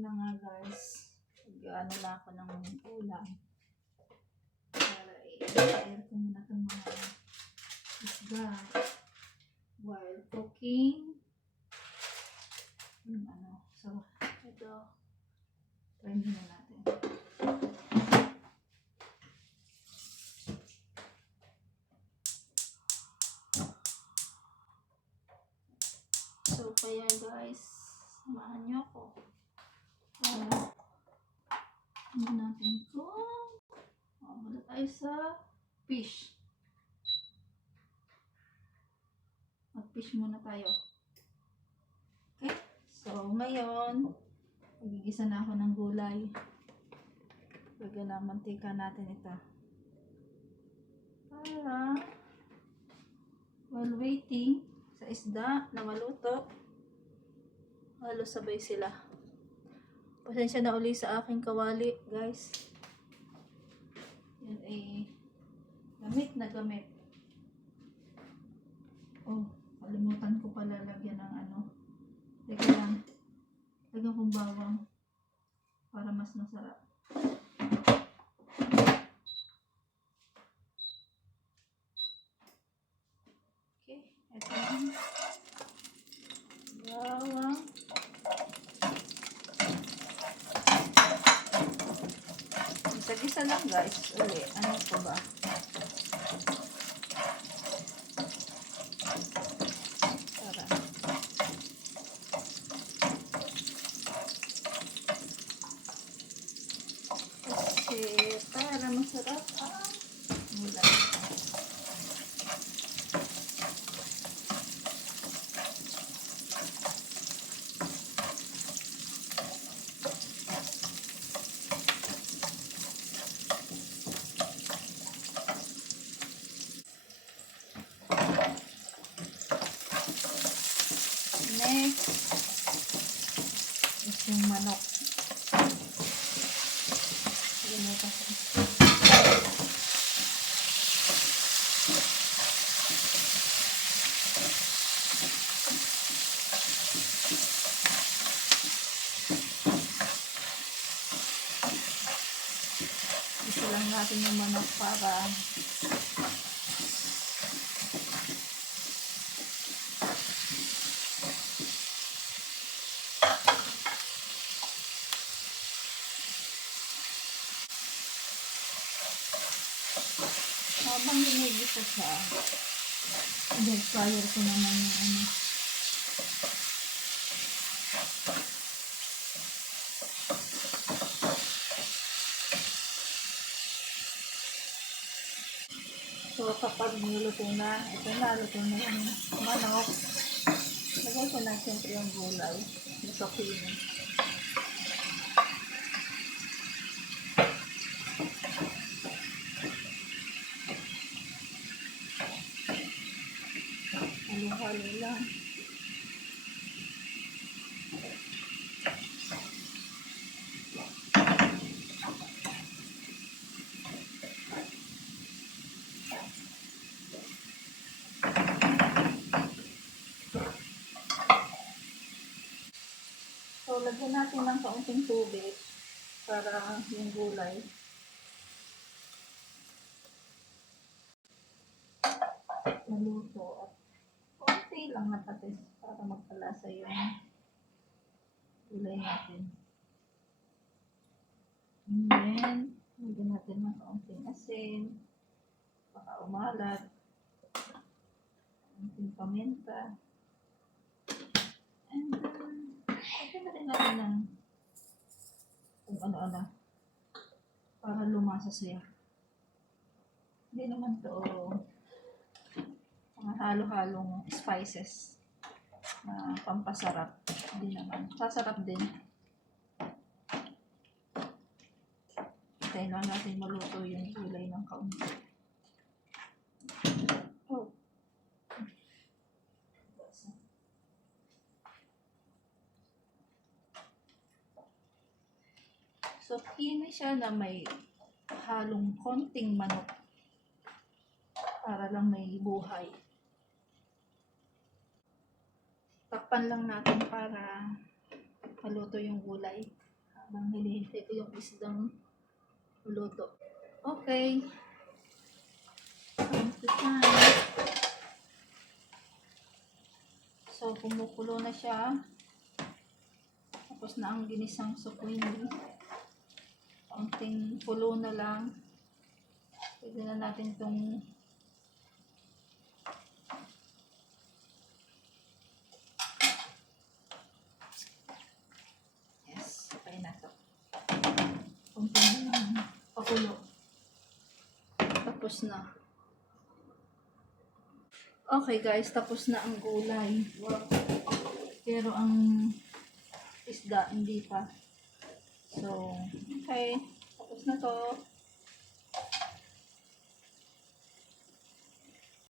na nga guys, ano na ako ng ulam para i-air ko muna itong mga isda while cooking. So ito, try muna natin. So kaya guys, samahan nyo ako. Ano natin ito? Muna tayo sa fish. Mag-fish muna tayo. Okay? So ngayon, magigisa na ako ng gulay. Lagyan na mantika natin ito. Para while waiting sa isda na maluto, halos sabay sila. Pasensya na uli sa aking kawali, guys. Yan ay gamit na gamit. Oh, kalimutan ko pala lagyan ng ano. Teka lang. Lagyan kong bawang para mas masarap. Okay, ito lang. Bawang. Isa-gisa lang guys. Uli, ano po ba? Para masarap ang gulay. Next is yung manok. Isa lang natin yung manok para habang hinigisa siya, i-fryer ko naman yung ano. So kapag niluto na, ito na, luto na yung manok. Lagay ko na siyempre yung gulay. Ito pino. Halo-halo lang. So, lagyan natin ng kaunting tubig para yung gulay maluto at konti lang na patis para magpalasa yung gulay natin. And then, lagyan natin ng kaunting asin, baka umalat, kaunting paminta, and then, lagyan na rin natin ng kung ano-ano para lumasa siya. Hindi naman to mga halo-halong spices na pampasarap. Hindi naman. Sasarap din. Hintayin lang natin maluto yung gulay ng kaunti. Oh. So, kini siya na may halong konting manok para lang may buhay. Takpan lang natin para maluto yung gulay. Habang hinihintay ko yung isdang luto. Okay. Time to time. So, kumukulo na siya. Tapos na ang ginisang zucchini. Kaunting kulo na lang. Pwede na natin itong yes, okay na to. Kaunting pakulo. Tapos na. Okay guys, tapos na ang gulay. Pero ang isda hindi pa. So, okay. Tapos na to.